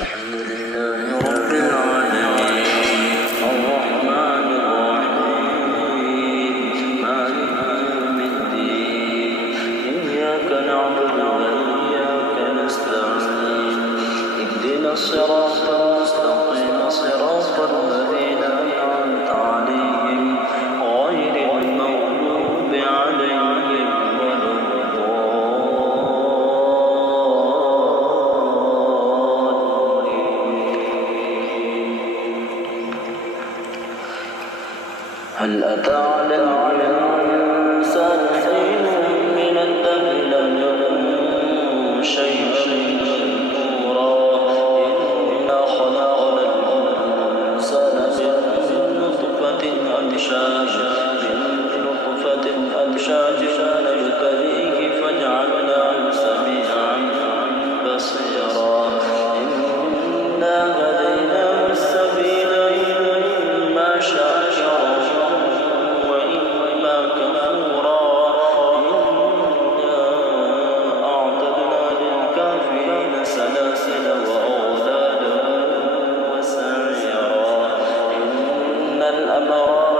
الحمد لله رب العالمين الرحمن الرحيم مالك يوم الدين إياك نعبد وإياك نستعين اهدنا الصراط المستقيم صراط الذين أنعمت عليهم غير المغضوب عليهم ولا هل أتى على الإنسان حين من الدهر لم يكن شيئا مذكورا إنا خلقنا الإنسان من نطفة أمشاج فنبتليه فجعلناه سميعا بصيرا إنا هديناه السبيل إما شاكرا وإما كفورا إنا أعتدنا للكافرين سلاسل وأغلالا وسعيرا إن الأبرار